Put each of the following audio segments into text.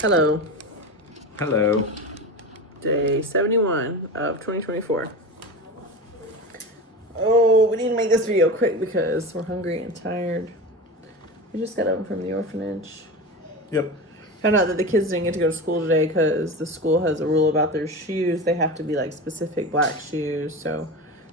Hello. Hello. Day 71 of 2024. Oh, we need to make this video quick because we're hungry and tired. We just got home from the orphanage. Yep. Found out that the kids didn't get to go to school today because the school has a rule about their shoes. They have to be like specific black shoes. So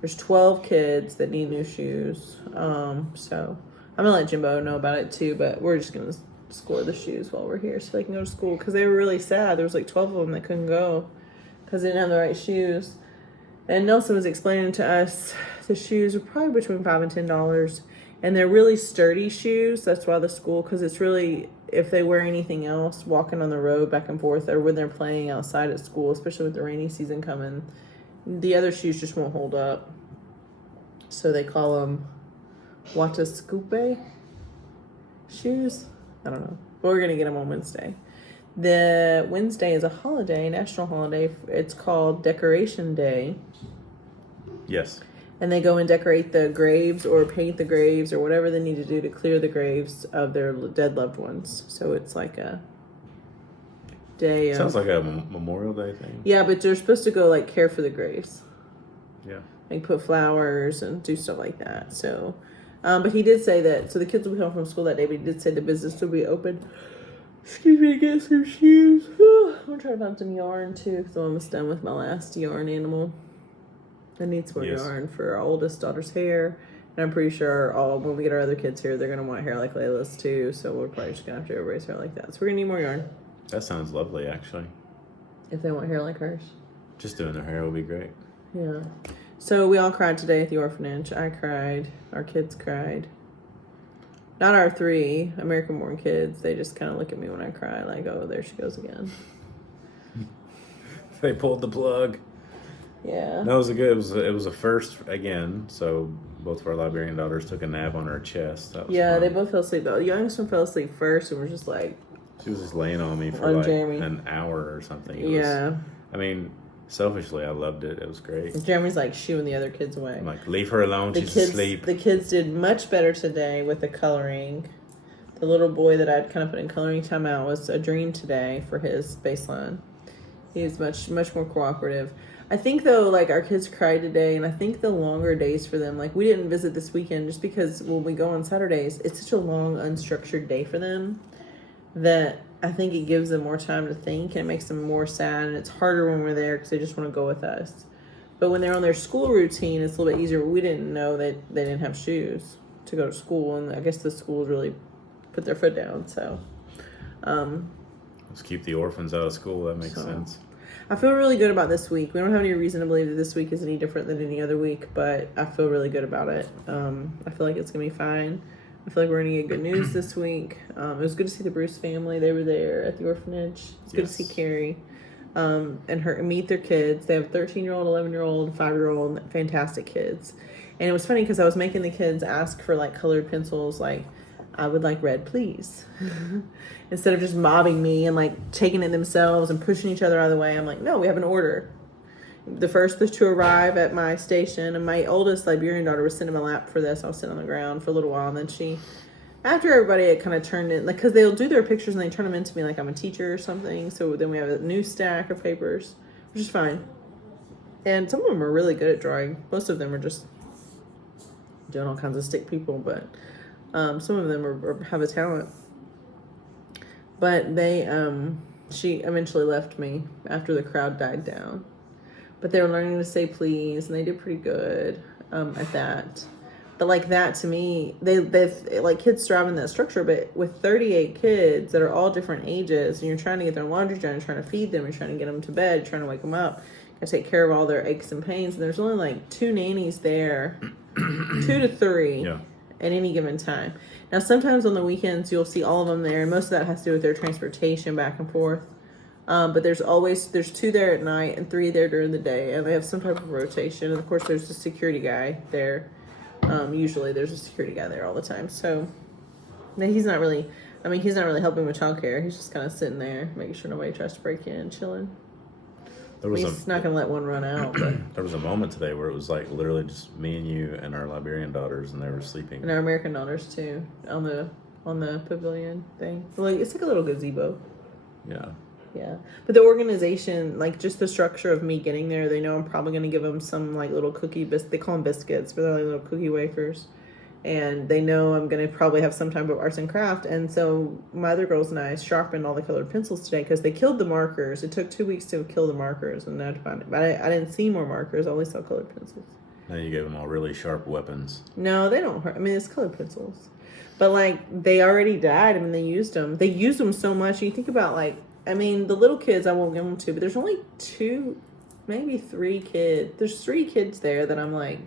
there's 12 kids that need new shoes. So I'm gonna let Jimbo know about it too, but we're just gonna score the shoes while we're here so they can go to school because they were really sad. There was like 12 of them that couldn't go because they didn't have the right shoes. And Nelson was explaining to us the shoes are probably between $5 and $10, and they're really sturdy shoes. That's why the school, because it's really, if they wear anything else, walking on the road back and forth, or when they're playing outside at school, especially with the rainy season coming, the other shoes just won't hold up. So they call them Watascupe shoes. I don't know, but we're gonna get them on Wednesday. The Wednesday is a holiday, national holiday. It's called Decoration Day. Yes. And they go and decorate the graves or paint the graves or whatever they need to do to clear the graves of their dead loved ones. So it's like a day. Sounds like a Memorial Day thing. Yeah, but they're supposed to go like care for the graves. Yeah. Like put flowers and do stuff like that. So, but he did say that. So the kids will be home from school that day. But he did say the business will be open. Excuse me, to get some shoes. I'm gonna try to find some yarn too, because I'm almost done with my last yarn animal. I need some more yarn for our oldest daughter's hair. And I'm pretty sure when we get our other kids here, they're gonna want hair like Layla's too. So we're probably just gonna have to erase hair like that. So we're gonna need more yarn. That sounds lovely, actually. If they want hair like hers. Just doing their hair would be great. Yeah. So we all cried today at the orphanage. I cried. Our kids cried. Not our 3 American-born kids. They just kind of look at me when I cry, like, "Oh, there she goes again." They pulled the plug. Yeah. No, it was it was a first again. So both of our Liberian daughters took a nap on her chest. That was fun. They both fell asleep. The youngest one fell asleep first, and was just like, she was just laying on me for like Jeremy. an hour or something. I mean, selfishly, I loved it. It was great. Jeremy's like shooing the other kids away. I'm like, leave her alone. She's asleep. The kids did much better today with the coloring. The little boy that I'd kind of put in coloring timeout was a dream today for his baseline. He was much more cooperative. I think though, like our kids cried today, and I think the longer days for them, like we didn't visit this weekend just because when we go on Saturdays, it's such a long, unstructured day for them that I think it gives them more time to think, and it makes them more sad, and it's harder when we're there because they just want to go with us. But when they're on their school routine, it's a little bit easier. We didn't know that they didn't have shoes to go to school, and I guess the schools really put their foot down. So, let's keep the orphans out of school. That makes sense. I feel really good about this week. We don't have any reason to believe that this week is any different than any other week, but I feel really good about it. I feel like it's gonna be fine. I feel like we're going to get good news this week. It was good to see the Bruce family. They were there at the orphanage. It's good to see Carrie and meet their kids. They have a 13-year-old, 11-year-old, 5-year-old, fantastic kids. And it was funny because I was making the kids ask for like colored pencils, like, "I would like red, please." Instead of just mobbing me and like taking it themselves and pushing each other out of the way. I'm like, no, we have an order. The first to arrive at my station, and my oldest Liberian daughter was sitting in my lap for this. I was sitting on the ground for a little while, and then after everybody, it kind of turned in, like, because they'll do their pictures and they turn them into me like I'm a teacher or something. So then we have a new stack of papers, which is fine. And some of them are really good at drawing. Most of them are just doing all kinds of stick people, but some of them have a talent. But she eventually left me after the crowd died down. But they were learning to say please, and they did pretty good at that. But like that to me, they've like kids thrive in that structure. But with 38 kids that are all different ages, and you're trying to get their laundry done, you're trying to feed them, you're trying to get them to bed, you're trying to wake them up, you gotta take care of all their aches and pains. And there's only like 2 nannies there, 2 to 3 at any given time. Now sometimes on the weekends you'll see all of them there, and most of that has to do with their transportation back and forth. But there's 2 there at night and 3 there during the day, and they have some type of rotation. And of course, there's a security guy there. Usually, there's a security guy there all the time. So, he's not really helping with childcare. He's just kind of sitting there, making sure nobody tries to break in and chilling. He's not gonna let one run out. But there was a moment today where it was like literally just me and you and our Liberian daughters, and they were sleeping. And our American daughters too on the pavilion thing. Like it's like a little gazebo. Yeah. Yeah. But the organization, like just the structure of me getting there, they know I'm probably going to give them some like little cookie they call them biscuits, but they're like little cookie wafers. And they know I'm going to probably have some type of arts and craft. And so my other girls and I sharpened all the colored pencils today because they killed the markers. It took 2 weeks to kill the markers, and I had to find it. But I didn't see more markers. I only saw colored pencils. Now you gave them all really sharp weapons. No, they don't hurt. I mean, it's colored pencils. But like, they already died. I mean, they used them. They used them so much. You think about like, I mean, the little kids I won't give them to, but there's only 2, maybe 3 kids. There's 3 kids there that I'm like,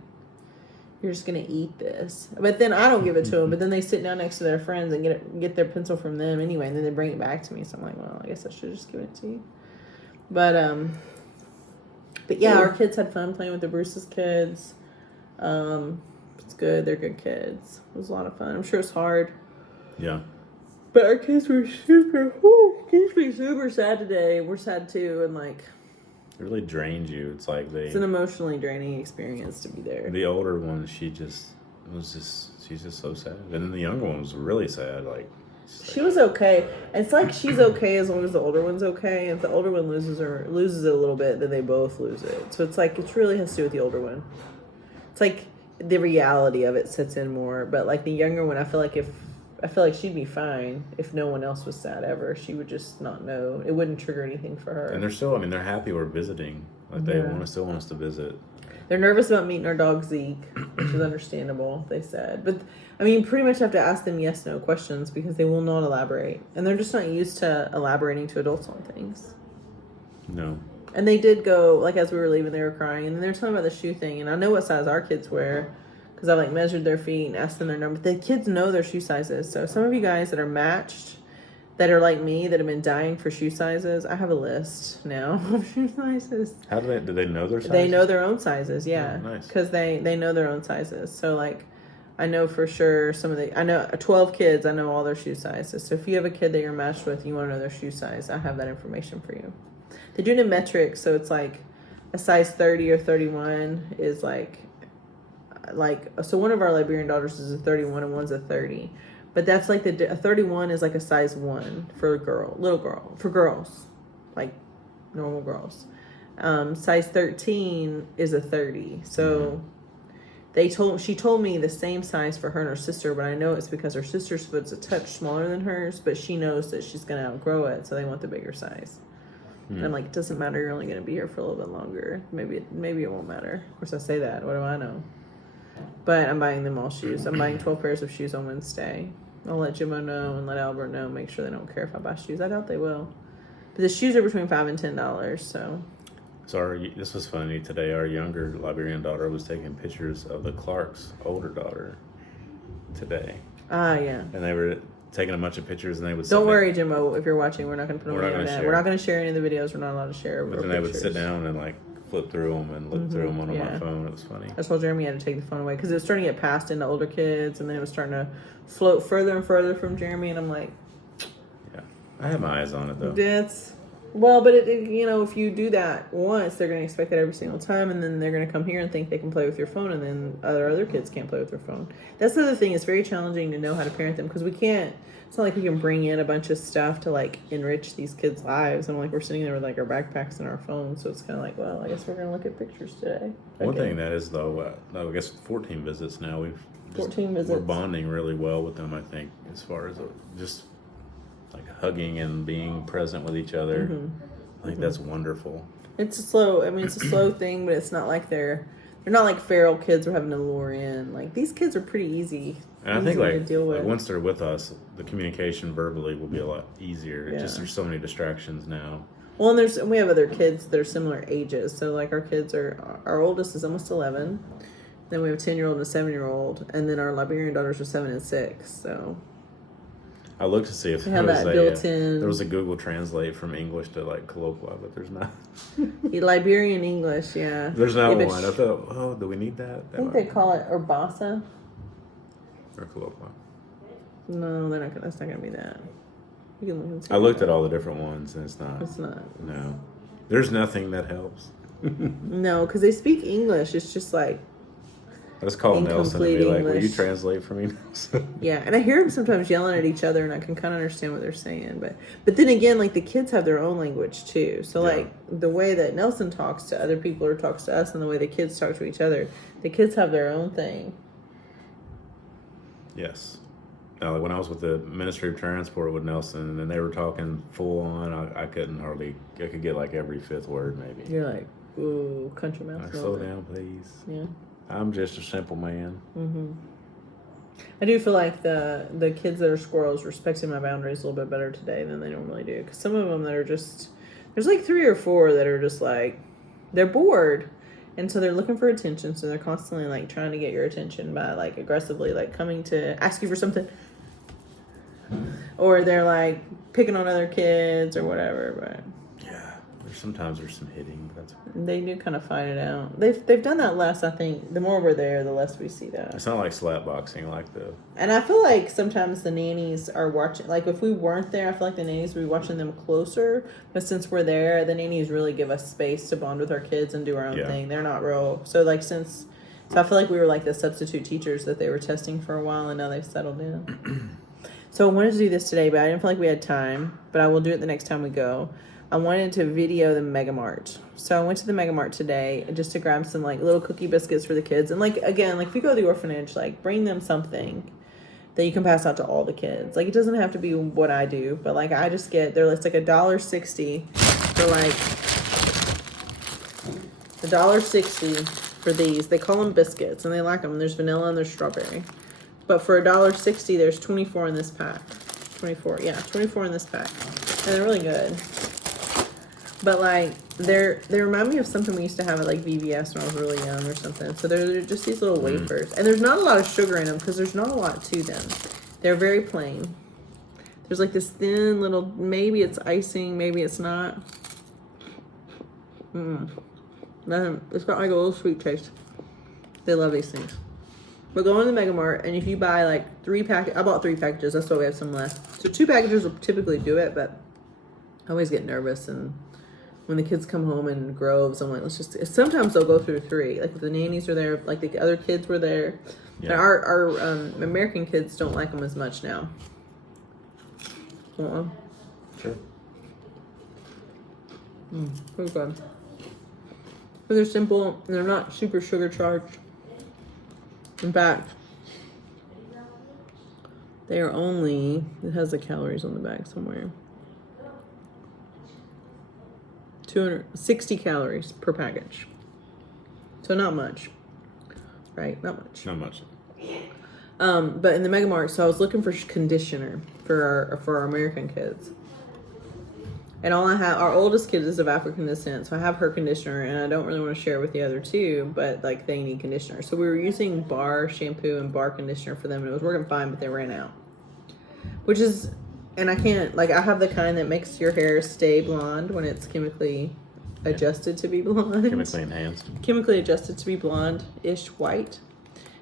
you're just gonna eat this. But then I don't give it to them. But then they sit down next to their friends and get their pencil from them anyway, and then they bring it back to me. So I'm like, well, I guess I should just give it to you. But yeah, our kids had fun playing with the Bruce's kids. It's good. They're good kids. It was a lot of fun. I'm sure it's hard. Yeah. But our kids were super sad today. We're sad too, and like. It really drains you. It's like it's an emotionally draining experience to be there. The older one, she's just so sad. And then the younger one was really sad. Like she was okay. It's like she's okay as long as the older one's okay. If the older one loses it a little bit, then they both lose it. So it's like it really has to do with the older one. It's like the reality of it sets in more. But like the younger one, I feel like she'd be fine if no one else was sad ever. She would just not know. It wouldn't trigger anything for her. And they're happy we're visiting. Like they still want us to visit. They're nervous about meeting our dog Zeke, which is understandable, they said. But I mean, you pretty much have to ask them yes/no questions because they will not elaborate. And they're just not used to elaborating to adults on things. No. And they did go, like as we were leaving, they were crying. And then they were talking about the shoe thing. And I know what size our kids wear. Because I like measured their feet and asked them their number. The kids know their shoe sizes. So some of you guys that are matched, that are like me, that have been dying for shoe sizes, I have a list now of shoe sizes. How do they know their sizes? They know their own sizes, yeah. Oh, nice. Because they know their own sizes. So like, I know for sure I know 12 kids, I know all their shoe sizes. So if you have a kid that you're matched with, you want to know their shoe size, I have that information for you. They do it in metrics, so it's like a size 30 or 31 is like so one of our Liberian daughters is a 31 and one's a 30, but that's like a 31 is like a size 1 for for girls, like normal girls. Size 13 is a 30. So she told me the same size for her and her sister, but I know it's because her sister's foot's a touch smaller than hers, but she knows that she's gonna outgrow it, so they want the bigger size. And I'm like, it doesn't matter, you're only gonna be here for a little bit longer. Maybe it won't matter. Of course I say that, what do I know? But I'm buying them all shoes. I'm buying 12 pairs of shoes on Wednesday. I'll let Jimmo know and let Albert know. Make sure they don't care if I buy shoes. I doubt they will. But the shoes are between $5 and $10. So this was funny today. Our younger Liberian daughter was taking pictures of the Clark's older daughter today. Ah, yeah. And they were taking a bunch of pictures, and they would. Don't worry, Jimmo. If you're watching, we're not going to put them on that. We're not going to share any of the videos. We're not allowed to share. But then they would sit down and like flip through them and look through them on my phone. It was funny. I told Jeremy I had to take the phone away because it was starting to get passed into older kids, and then it was starting to float further and further from Jeremy, and I'm like, yeah, I have my eyes on it though. But if you do that once, they're going to expect that every single time, and then they're going to come here and think they can play with your phone, and then other kids can't play with their phone. That's the other thing. It's very challenging to know how to parent them because we can't. It's not like we can bring in a bunch of stuff to like enrich these kids' lives. And like we're sitting there with like our backpacks and our phones, so it's kind of like, well, I guess we're gonna look at pictures today. One thing that is though, I guess 14 visits now. 14 visits. We're bonding really well with them. I think as far as just like hugging and being present with each other. I think that's wonderful. It's a slow thing, but it's not like they're not like feral kids we're having to lure in. Like these kids are pretty easy. And I think like once they're with us, the communication verbally will be a lot easier. Yeah. Just there's so many distractions now. Well, and we have other kids that are similar ages. So like our oldest is almost 11. Then we have a 10-year-old and a 7-year-old, and then our Liberian daughters are 7 and 6. So I looked to see if there was a Google Translate from English to like colloquial, but there's not. Liberian English, yeah. There's not one. I thought, do we need that? I think they call it Urbasa. Or colloquial. No, that's not gonna be that. You can look and see. I looked at all the different ones, and it's not. It's not. No, there's nothing that helps. No, because they speak English. It's just like I just call Nelson and be incomplete like, will you English. translate for me, Nelson? Yeah, and I hear them sometimes yelling at each other, and I can kind of understand what they're saying. But then again, like the kids have their own language too. So Yeah. like the way that Nelson talks to other people or talks to us, and the way the kids talk to each other, the kids have their own thing. Yes. Now, like when I was with the Ministry of Transport with Nelson, and they were talking full on, I couldn't hardly. I could get like every fifth word maybe. You're like, ooh, country mouse. Like, slow down, please. Yeah. I'm just a simple man. Mm-hmm. I do feel like the kids that are squirrels respecting my boundaries a little bit better today than they normally do. Because some of them that are just, there's like 3 or 4 that are just like, they're bored. And so they're looking for attention. So they're constantly like trying to get your attention by like aggressively like coming to ask you for something. Or they're like picking on other kids or whatever. But Yeah. Sometimes there's some hitting, but that's they do kind of fight it out. They've done that less, I think. The more we're there, the less we see that. it's not like slap boxing like the And I feel like sometimes the nannies are watching, like if we weren't there, I feel like the nannies would be watching them closer. But since we're there, the nannies really give us space to bond with our kids and do our own thing. They're not real. So like so I feel like we were like the substitute teachers that they were testing for a while, and now they've settled in. So I wanted to do this today, but I didn't feel like we had time. But I will do it the next time we go. I wanted to video the Mega Mart. So I went to the Mega Mart today just to grab some like little cookie biscuits for the kids. And like, again, like if you go to the orphanage, like bring them something that you can pass out to all the kids. Like it doesn't have to be what I do, but like I just get, it's like $1.60 for like $1.60 for these. They call them biscuits and they like them. There's vanilla and there's strawberry. But for $1.60, there's 24 in this pack. 24 in this pack. And they're really good. But like they remind me of something we used to have at like VBS when I was really young or something. So they're just these little wafers, and there's not a lot of sugar in them because there's not a lot to them. They're very plain. There's like this thin little, maybe it's icing, maybe it's not. It's got like a little sweet taste. They love these things. But go in the Mega Mart, and if you buy like 3 packages, I bought 3 packages. That's why we have some left. So 2 packages will typically do it, but I always get nervous and. When the kids come home in groves, I'm like, sometimes they'll go through 3. Like if the nannies are there, like the other kids were there. Yeah. And our American kids don't like them as much now. Sure. Pretty good. But they're simple and they're not super sugar charged. In fact, they are only, it has the calories on the back somewhere. 260 calories per package. So not much. Right? Not much. Not much. But in the Mega Mart, so I was looking for conditioner for our American kids. And all I have, our oldest kid is of African descent, so I have her conditioner, and I don't really want to share with the other 2, but like they need conditioner. So we were using bar shampoo and bar conditioner for them, and it was working fine, but they ran out. Which is, and I can't, like I have the kind that makes your hair stay blonde when it's chemically adjusted to be blonde. Chemically enhanced. Chemically adjusted to be blonde-ish white.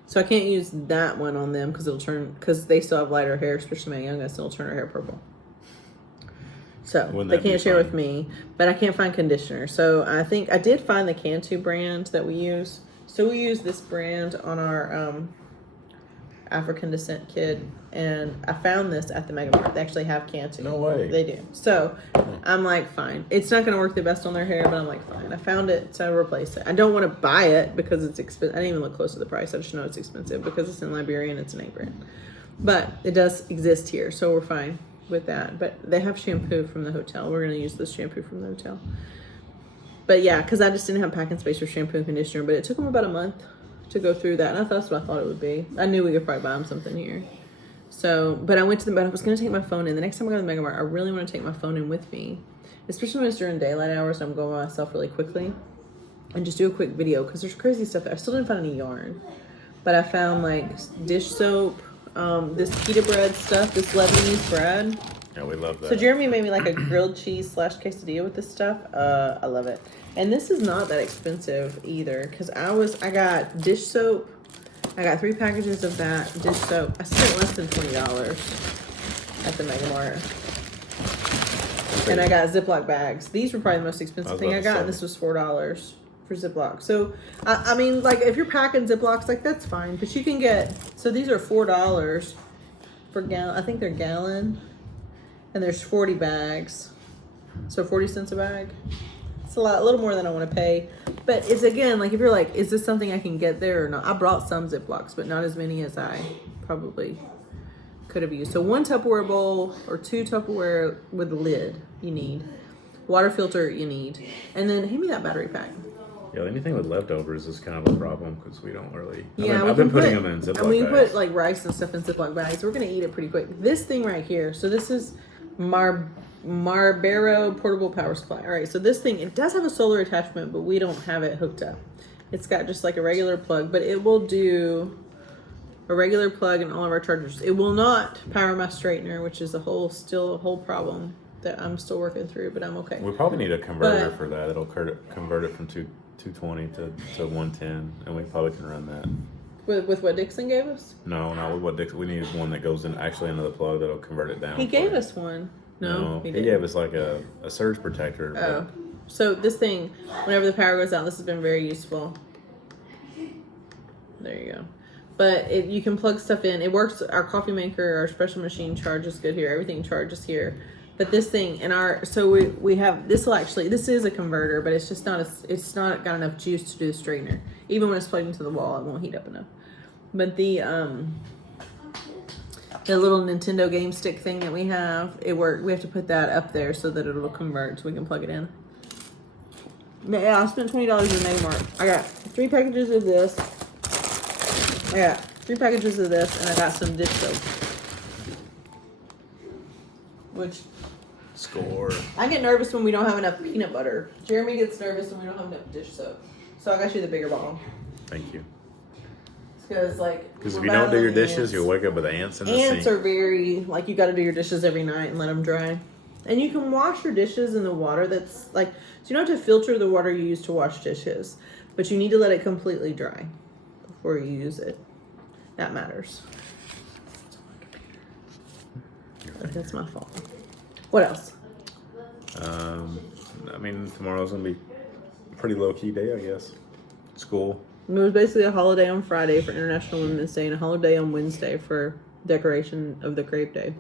So I can't use that one on them because they still have lighter hair, especially my youngest, and it'll turn her hair purple. So they can't share with me, but I can't find conditioner. So I think I did find the Cantu brand that we use. So we use this brand on our African descent kid, and I found this at the Mega Mart. They actually have Cantu. No way. They do. So I'm like, fine. It's not going to work the best on their hair, but I'm like, fine. I found it, so I replaced it. I don't want to buy it because it's expensive. I didn't even look close to the price. I just know it's expensive because it's in Liberian. It's an 8 brand. But it does exist here, so we're fine with that. But they have shampoo from the hotel. We're going to use this shampoo from the hotel. But yeah, because I just didn't have packing space for shampoo and conditioner, but it took them about a month to go through that, and that's what I thought it would be. I knew we could probably buy them something here. So, but I went to the, but I was going to take my phone in. The next time I go to the Mega Mart, I really want to take my phone in with me, especially when it's during daylight hours. I'm going by myself really quickly and just do a quick video because there's crazy stuff. I still didn't find any yarn, but I found like dish soap, this pita bread stuff, this Lebanese bread. Yeah, we love that. So Jeremy made me like a grilled cheese / quesadilla with this stuff. I love it. And this is not that expensive either because I got dish soap. I got 3 packages of that dish soap. I spent less than $20 at the Mega Mart. And I got Ziploc bags. These were probably the most expensive thing I got, and this was $4 for Ziploc. So, I mean, like, if you're packing Ziplocs, like, that's fine. But you can get, so these are $4 for gallon. I think they're gallon. And there's 40 bags. So 40 cents a bag. It's a little more than I want to pay. But it's, again, like, if you're like, is this something I can get there or not? I brought some Ziplocs, but not as many as I probably could have used. So 1 Tupperware bowl or 2 Tupperware with a lid you need. Water filter you need. And then hand me that battery pack. Yeah, anything with leftovers is kind of a problem because we don't really. Yeah, I've been putting them in Ziploc and we bags. put like rice and stuff in Ziploc bags. We're gonna eat it pretty quick. This thing right here. So this is Marbero portable power supply. All right. So this thing, it does have a solar attachment, but we don't have it hooked up. It's got just like a regular plug, but it will do a regular plug in all of our chargers. It will not power my straightener, which is still a whole problem that I'm still working through, but I'm okay. We probably need a converter for that. It'll convert it from 220 to 110, and we probably can run that. With what Dixon gave us? No, not with what Dixon. We need one that goes in actually into the plug that'll convert it down. He gave us one. No, he gave us like a surge protector. Oh. So this thing, whenever the power goes out, this has been very useful. There you go. But you can plug stuff in. It works. Our coffee maker, our special machine charges good here. Everything charges here. But this thing we have this is a converter, but it's just not it's not got enough juice to do the straightener. Even when it's plugged into the wall, it won't heat up enough. But the little Nintendo game stick thing that we have, we have to put that up there so that it'll convert so we can plug it in. Yeah, I spent $20 in Megmart. I got 3 packages of this. I got 3 packages of this, and I got some dish soap. Which Score. I get nervous when we don't have enough peanut butter. Jeremy gets nervous when we don't have enough dish soap. So I got you the bigger bottle. Thank you. Because if you don't do your dishes, you'll wake up with ants in the sink. Ants are very, like, you got to do your dishes every night and let them dry. And you can wash your dishes in the water that's like, so you don't have to filter the water you use to wash dishes, but you need to let it completely dry before you use it. That matters. That's my fault. What else? I mean, tomorrow's gonna be a pretty low key day, I guess. School. It was basically a holiday on Friday for International Women's Day and a holiday on Wednesday for decoration of the crepe day.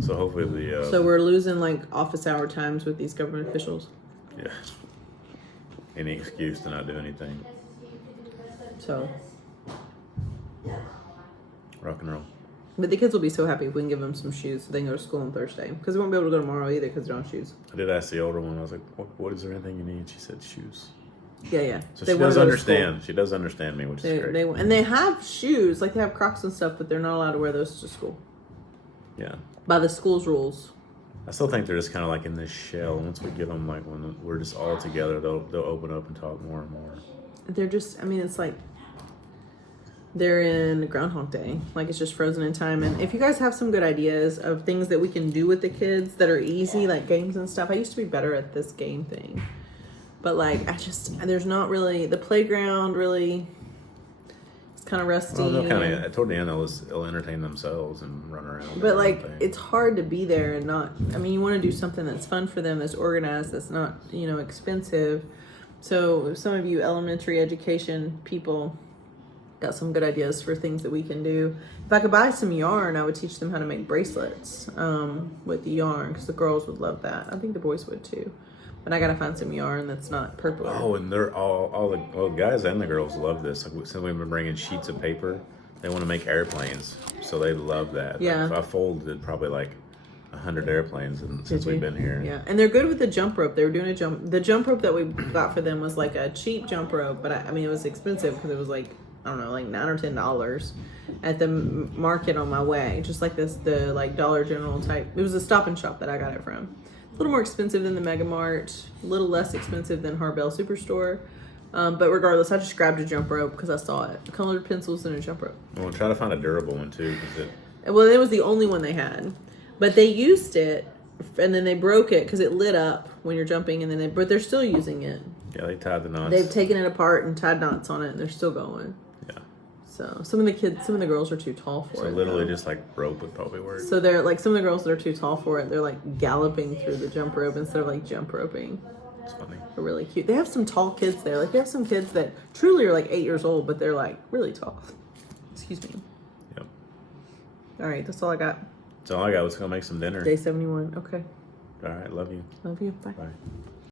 So hopefully So we're losing like office hour times with these government officials. Yeah. Any excuse to not do anything. So. Rock and roll. But the kids will be so happy if we can give them some shoes so they can go to school on Thursday. Because they won't be able to go tomorrow either because they don't have shoes. I did ask the older one. I was like, "What is there anything you need?" She said, "Shoes." Yeah. So she does understand. She does understand me, which is great. And they have shoes, like they have Crocs and stuff, but they're not allowed to wear those to school. Yeah. By the school's rules. I still think they're just kind of like in this shell. Once we get them, like when we're just all together, they'll open up and talk more and more. They're just, I mean, it's like they're in Groundhog Day. Like it's just frozen in time. And if you guys have some good ideas of things that we can do with the kids that are easy, like games and stuff. I used to be better at this game thing. But like, there's not really, the playground really, it's kind of rusty. Well, they'll kind of, toward the end, they'll entertain themselves and run around. But like, it's hard to be there and not, I mean, you want to do something that's fun for them, that's organized, that's not, expensive. So some of you elementary education people got some good ideas for things that we can do. If I could buy some yarn, I would teach them how to make bracelets with the yarn because the girls would love that. I think the boys would too. But I gotta find some yarn that's not purple. Oh, and they're all the guys and the girls love this. Like, since we've been bringing sheets of paper, they want to make airplanes, so they love that. Yeah, I folded probably like 100 airplanes since we've been here. Yeah, and they're good with the jump rope. They were doing the jump rope that we got for them was like a cheap jump rope, but I mean it was expensive because it was like, I don't know, like $9 or $10 at the market on my way. Just like the like Dollar General type. It was a Stop and Shop that I got it from. A little more expensive than the Mega Mart, a little less expensive than Harbell Superstore. But regardless, I just grabbed a jump rope because I saw it. Colored pencils and a jump rope. We'll try to find a durable one too. Well, it was the only one they had. But they used it, and then they broke it because it lit up when you're jumping, and but they're still using it. Yeah, they tied the knots. They've taken it apart and tied knots on it, and they're still going. Yeah. So some of the girls are too tall for it. So literally just like rope would probably work. So they're like, some of the girls that are too tall for it, they're like galloping through the jump rope instead of like jump roping. It's funny. They're really cute. They have some tall kids there. Like, they have some kids that truly are like 8 years old, but they're like really tall. Excuse me. Yep. All right, that's all I got. That's all I got. Let's go make some dinner. Day 71. Okay. All right. Love you. Love you. Bye. Bye.